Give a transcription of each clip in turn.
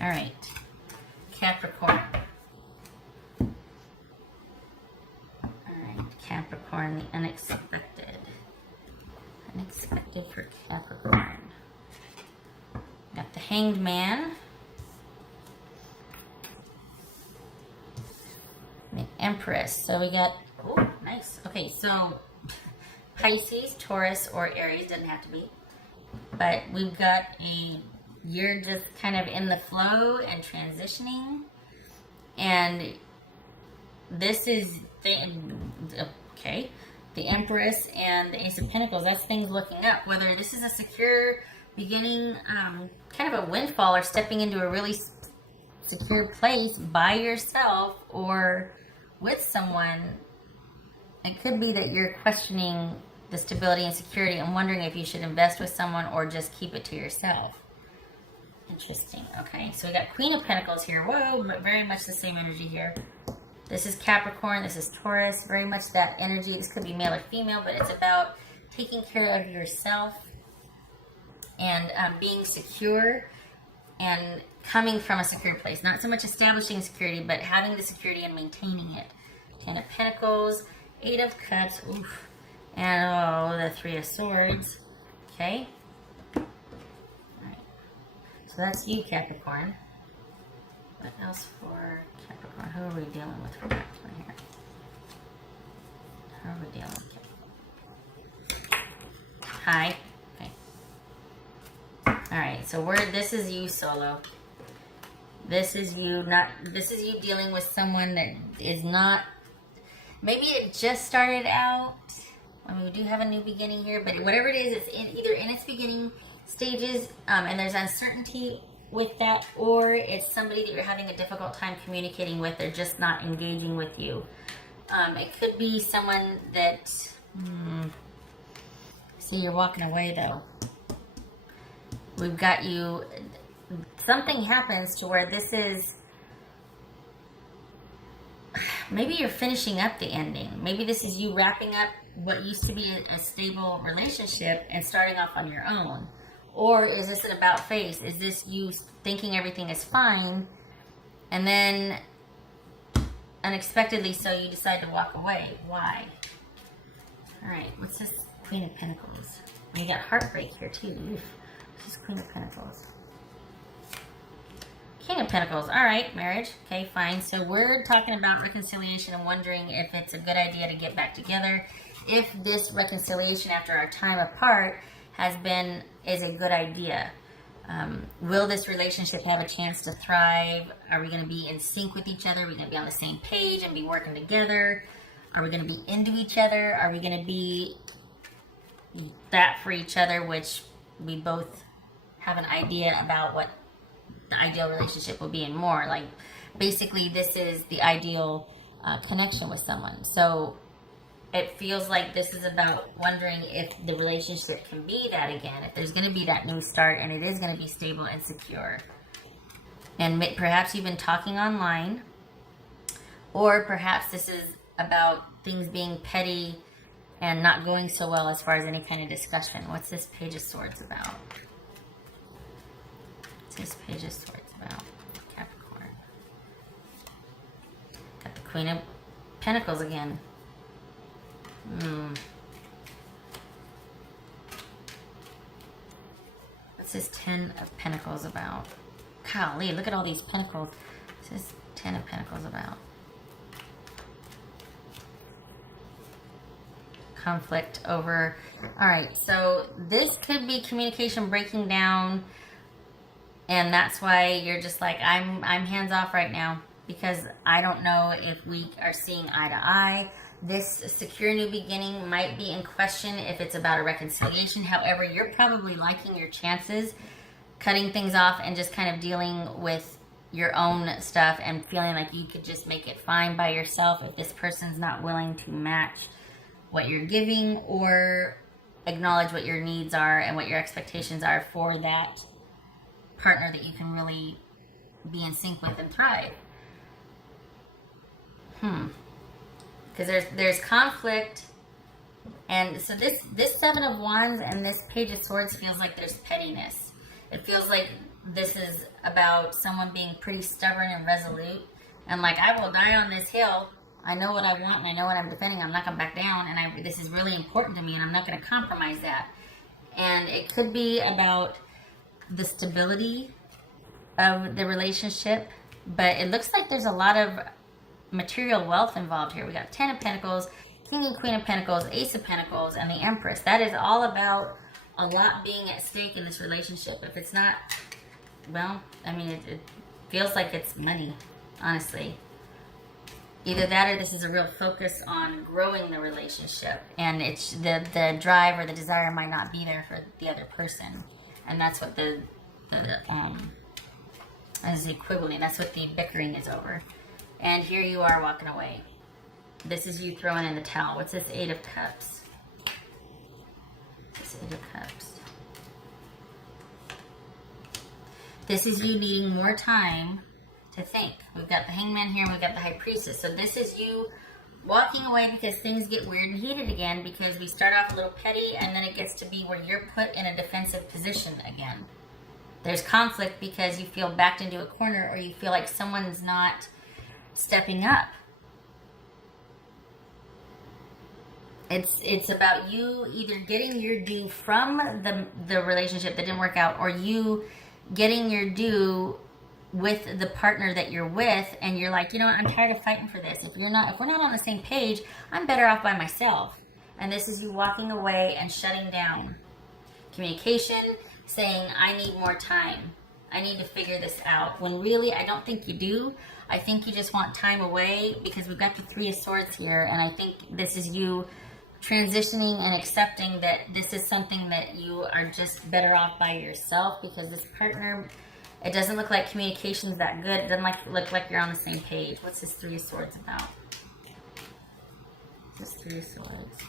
All right, Capricorn. All right, Capricorn, the unexpected. Unexpected for Capricorn. Got the Hanged Man. The Empress. So we got, oh, nice. Okay, so Pisces, Taurus, or Aries, doesn't have to be. But we've got you're just kind of in the flow and transitioning. And this is, okay, the Empress and the Ace of Pentacles. That's things looking up. Whether this is a secure beginning, kind of a windfall, or stepping into a really secure place by yourself or with someone. It could be that you're questioning the stability and security and wondering if you should invest with someone or just keep it to yourself. Interesting. Okay, so we got Queen of Pentacles here. Whoa, very much the same energy here. This is Capricorn, this is Taurus. Very much that energy. This could be male or female, but it's about taking care of yourself and being secure and coming from a secure place. Not so much establishing security, but having the security and maintaining it. Ten of Pentacles, Eight of Cups, oof, and the Three of Swords. Okay. All right. So that's you, Capricorn. What else for Capricorn? Who are we dealing with for Capricorn here? Who are we dealing with? Hi. Okay. Alright, so this is you solo. This is you dealing with someone that is not, maybe it just started out. I mean, we do have a new beginning here, but whatever it is, it's either in its beginning stages, and there's uncertainty with that, or it's somebody that you're having a difficult time communicating with. They're just not engaging with you. It could be someone that, see, you're walking away though. We've got you, something happens to where this is, maybe you're finishing up the ending. Maybe this is you wrapping up what used to be a stable relationship and starting off on your own. Or is this an about face? Is this you thinking everything is fine, and then unexpectedly so you decide to walk away? Why? Alright, what's this Queen of Pentacles? And you got heartbreak here too. Oof. This is Queen of Pentacles. King of Pentacles. Alright, marriage. Okay, fine. So we're talking about reconciliation and wondering if it's a good idea to get back together. If this reconciliation after our time apart is a good idea. Will this relationship have a chance to thrive? Are we going to be in sync with each other? Are we going to be on the same page and be working together? Are we going to be into each other? Are we going to be that for each other, which we both have an idea about what the ideal relationship will be, and more? Like, basically, this is the ideal connection with someone. So it feels like this is about wondering if the relationship can be that again, if there's going to be that new start, and it is going to be stable and secure. And perhaps you've been talking online, or perhaps this is about things being petty and not going so well as far as any kind of discussion. What's this Page of Swords about? What's this Page of Swords about? Capricorn. Got the Queen of Pentacles again. What's this Ten of Pentacles about? Golly, look at all these pentacles. What's this Ten of Pentacles about? Conflict over. Alright, so this could be communication breaking down, and that's why you're just like, I'm hands off right now, because I don't know if we are seeing eye to eye. This secure new beginning might be in question if it's about a reconciliation. However, you're probably liking your chances, cutting things off and just kind of dealing with your own stuff and feeling like you could just make it fine by yourself if this person's not willing to match what you're giving or acknowledge what your needs are and what your expectations are for that partner that you can really be in sync with and thrive. Because there's conflict, and so this Seven of Wands and this Page of Swords feels like there's pettiness. It feels like this is about someone being pretty stubborn and resolute, and like, I will die on this hill. I know what I want, and I know what I'm defending. I'm not going to back down, and this is really important to me, and I'm not going to compromise that. And it could be about the stability of the relationship, but it looks like there's a lot of material wealth involved here. We got 10 of Pentacles, King and Queen of Pentacles, Ace of Pentacles, and the Empress. That is all about a lot being at stake in this relationship. If it's not, well, I mean, it feels like it's money, honestly. Either that, or this is a real focus on growing the relationship, and it's the drive or the desire might not be there for the other person, and that's what as the equivalent, that's what the bickering is over. And here you are walking away. This is you throwing in the towel. What's this Eight of Cups? This Eight of Cups. This is you needing more time to think. We've got the Hangman here, and we've got the High Priestess. So this is you walking away because things get weird and heated again, because we start off a little petty, and then it gets to be where you're put in a defensive position again. There's conflict because you feel backed into a corner, or you feel like someone's not stepping up. It's about you either getting your due from the relationship that didn't work out, or you getting your due with the partner that you're with, and you're like, you know what, I'm tired of fighting for this. If we're not on the same page, I'm better off by myself. And this is you walking away and shutting down communication, saying, I need more time. I need to figure this out. When really, I don't think you do. I think you just want time away, because we've got the Three of Swords here, and I think this is you transitioning and accepting that this is something that you are just better off by yourself, because this partner, it doesn't look like communication's that good. It doesn't look like you're on the same page. What's this Three of Swords about? This Three of Swords.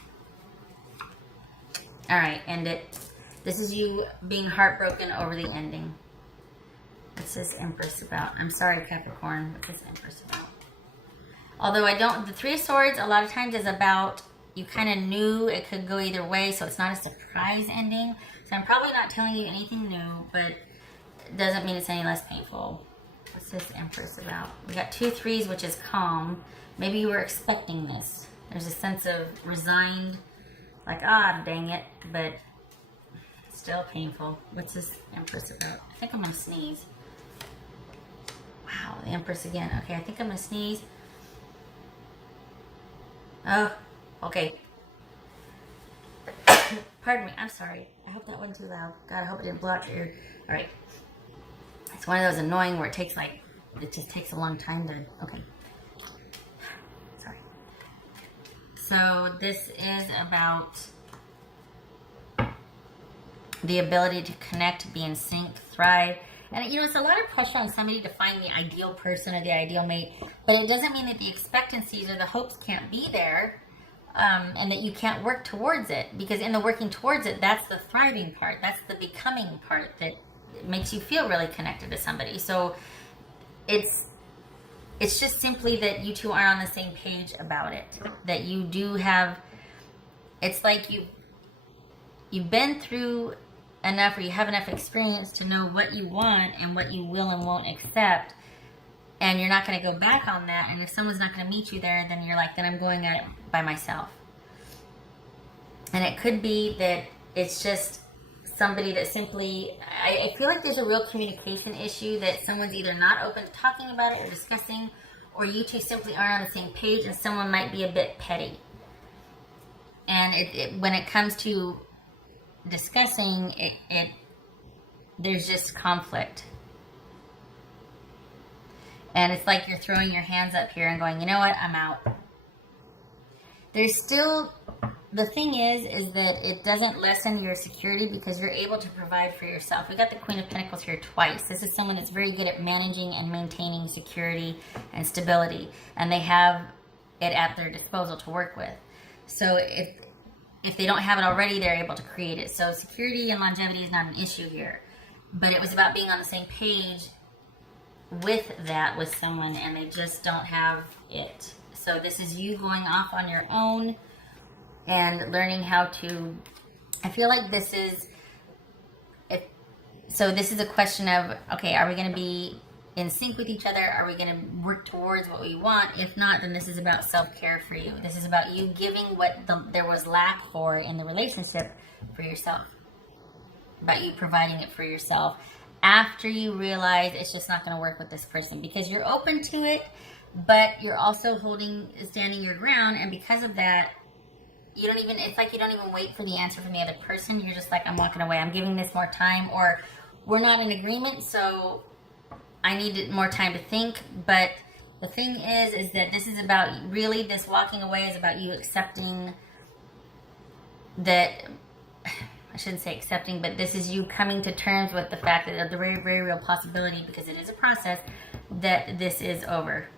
All right, end it. This is you being heartbroken over the ending. What's this Empress about? I'm sorry, Capricorn. What's this Empress about? Although the Three of Swords a lot of times is about, you kind of knew it could go either way, so it's not a surprise ending. So I'm probably not telling you anything new, but it doesn't mean it's any less painful. What's this Empress about? We got 2 threes, which is calm. Maybe you were expecting this. There's a sense of resigned, like, dang it, but still painful. What's this Empress about? I think I'm going to sneeze. Wow, the Empress again. Okay, I think I'm going to sneeze. Oh, okay. Pardon me, I'm sorry. I hope that wasn't too loud. God, I hope it didn't blow out your ear. All right. It's one of those annoying where it just takes a long time to, okay. Sorry. So this is about the ability to connect, be in sync, thrive. And, it's a lot of pressure on somebody to find the ideal person or the ideal mate, but it doesn't mean that the expectancies or the hopes can't be there, and that you can't work towards it, because in the working towards it, that's the thriving part. That's the becoming part that makes you feel really connected to somebody. So it's just simply that you two aren't on the same page about it, that you do have, it's like you've been through enough, or you have enough experience to know what you want and what you will and won't accept, and you're not going to go back on that. And if someone's not going to meet you there, then you're like, then I'm going at it by myself. And it could be that it's just somebody that simply, I feel like there's a real communication issue, that someone's either not open to talking about it or discussing, or you two simply aren't on the same page, and someone might be a bit petty. And when it comes to discussing it, there's just conflict, and it's like you're throwing your hands up here and going, you know what, I'm out. There's still, the thing is that it doesn't lessen your security, because you're able to provide for yourself. We got the Queen of Pentacles here twice. This is someone that's very good at managing and maintaining security and stability, and they have it at their disposal to work with. So if they don't have it already, they're able to create it. So security and longevity is not an issue here. But it was about being on the same page with someone, and they just don't have it. So this is you going off on your own and learning how to, I feel like this is, So this is a question of, okay, are we going to be in sync with each other? Are we going to work towards what we want? If not, then this is about self-care for you. This is about you giving what there was lack for in the relationship for yourself. About you providing it for yourself after you realize it's just not going to work with this person, because you're open to it, but you're also standing your ground. And because of that, it's like you don't even wait for the answer from the other person. You're just like, I'm walking away. I'm giving this more time, or we're not in agreement, so I need more time to think. But the thing is that this is about, really, this walking away is about you accepting that, I shouldn't say accepting, but this is you coming to terms with the fact that the very, very real possibility, because it is a process, that this is over.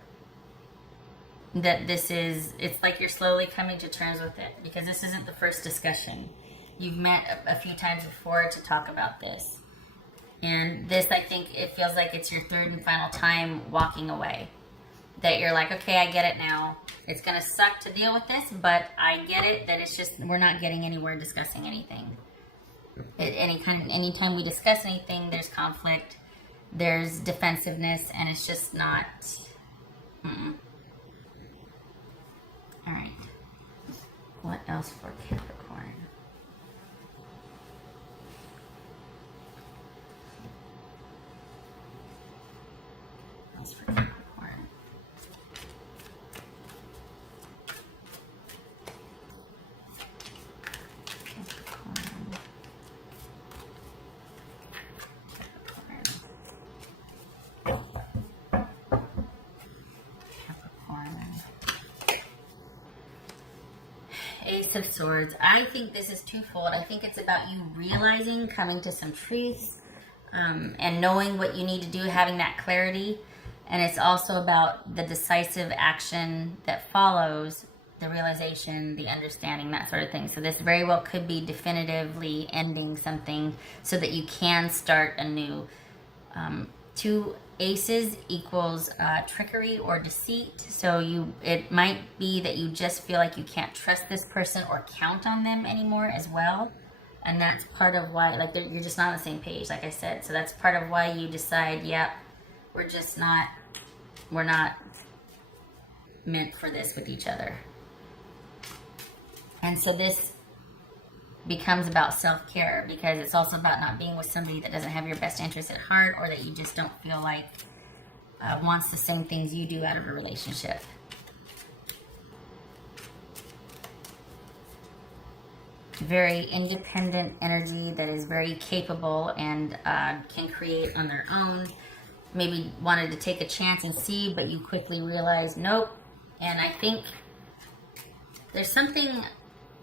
That it's like you're slowly coming to terms with it, because this isn't the first discussion. You've met a few times before to talk about this. And this, I think, it feels like it's your third and final time walking away. That you're like, okay, I get it now. It's going to suck to deal with this, but I get it, that it's just, we're not getting anywhere discussing anything. Anytime we discuss anything, there's conflict, there's defensiveness, and it's just not... All right. What else for Capricorn? What else for Capricorn? Ace of Swords. I think this is twofold. I think it's about you realizing, coming to some truths, and knowing what you need to do, having that clarity. And it's also about the decisive action that follows the realization, the understanding, that sort of thing. So this very well could be definitively ending something so that you can start anew. Two aces equals trickery or deceit. So it might be that you just feel like you can't trust this person or count on them anymore as well. And that's part of why, like, you're just not on the same page, like I said. So that's part of why you decide, yep, we're not meant for this with each other. And so this becomes about self-care, because it's also about not being with somebody that doesn't have your best interest at heart, or that you just don't feel like wants the same things you do out of a relationship. Very independent energy that is very capable and can create on their own. Maybe wanted to take a chance and see, but you quickly realize, nope. And I think there's something,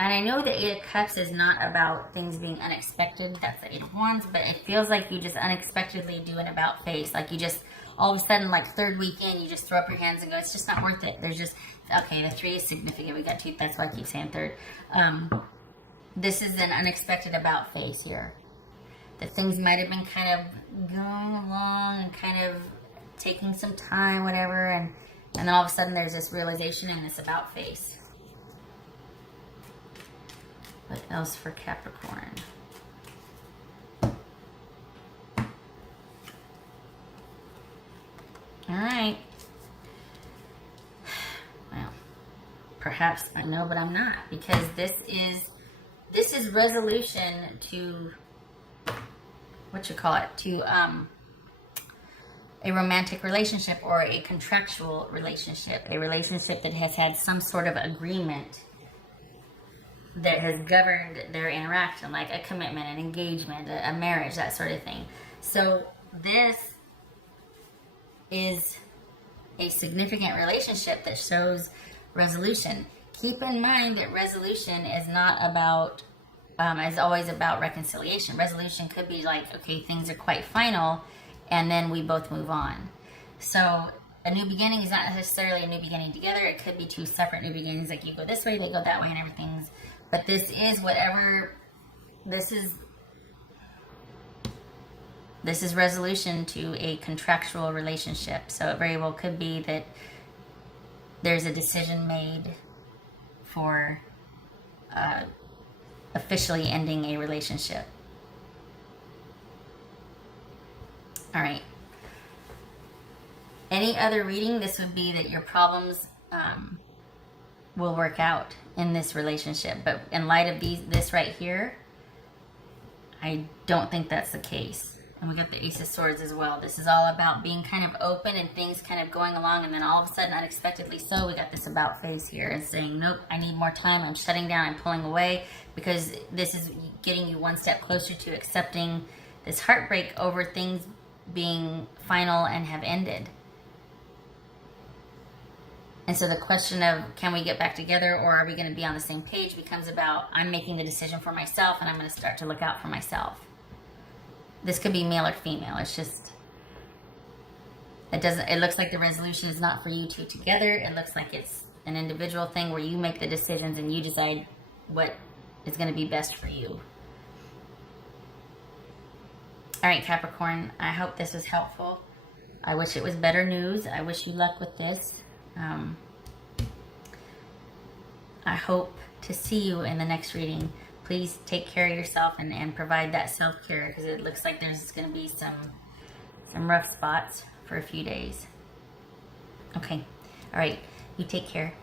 and I know the Eight of Cups is not about things being unexpected. That's the Eight of Wands, but it feels like you just unexpectedly do an about face. Like you just, all of a sudden, like third week in, you just throw up your hands and go, it's just not worth it. There's just, okay, the 3 is significant. We got 2, that's why I keep saying third. This is an unexpected about face here. That things might have been kind of going along and kind of taking some time, whatever, and then all of a sudden there's this realization and this about face. What else for Capricorn? All right. Well, perhaps I know, but I'm not, because this is resolution to, to a romantic relationship or a contractual relationship, a relationship that has had some sort of agreement that has governed their interaction, like a commitment, an engagement, a marriage, that sort of thing. So this is a significant relationship that shows resolution. Keep in mind that resolution is not about, is always about reconciliation. Resolution could be like, okay, things are quite final, and then we both move on. So a new beginning is not necessarily a new beginning together. It could be 2 separate new beginnings, like you go this way, they go that way, and everything's, but this is whatever, this is resolution to a contractual relationship. So it very well could be that there's a decision made for officially ending a relationship. All right. Any other reading, this would be that your problems will work out in this relationship. But in light of this right here, I don't think that's the case. And we got the Ace of Swords as well. This is all about being kind of open and things kind of going along, and then all of a sudden, unexpectedly so, we got this about face here and saying, nope, I need more time. I'm shutting down. I'm pulling away, because this is getting you one step closer to accepting this heartbreak over things being final and have ended. And so the question of, can we get back together, or are we going to be on the same page, becomes about, I'm making the decision for myself, and I'm going to start to look out for myself. This could be male or female. It's just, it looks like the resolution is not for you two together. It looks like it's an individual thing where you make the decisions and you decide what is going to be best for you. All right, Capricorn, I hope this was helpful. I wish it was better news. I wish you luck with this. I hope to see you in the next reading. Please take care of yourself and provide that self-care, because it looks like there's going to be some rough spots for a few days. Okay. All right. You take care.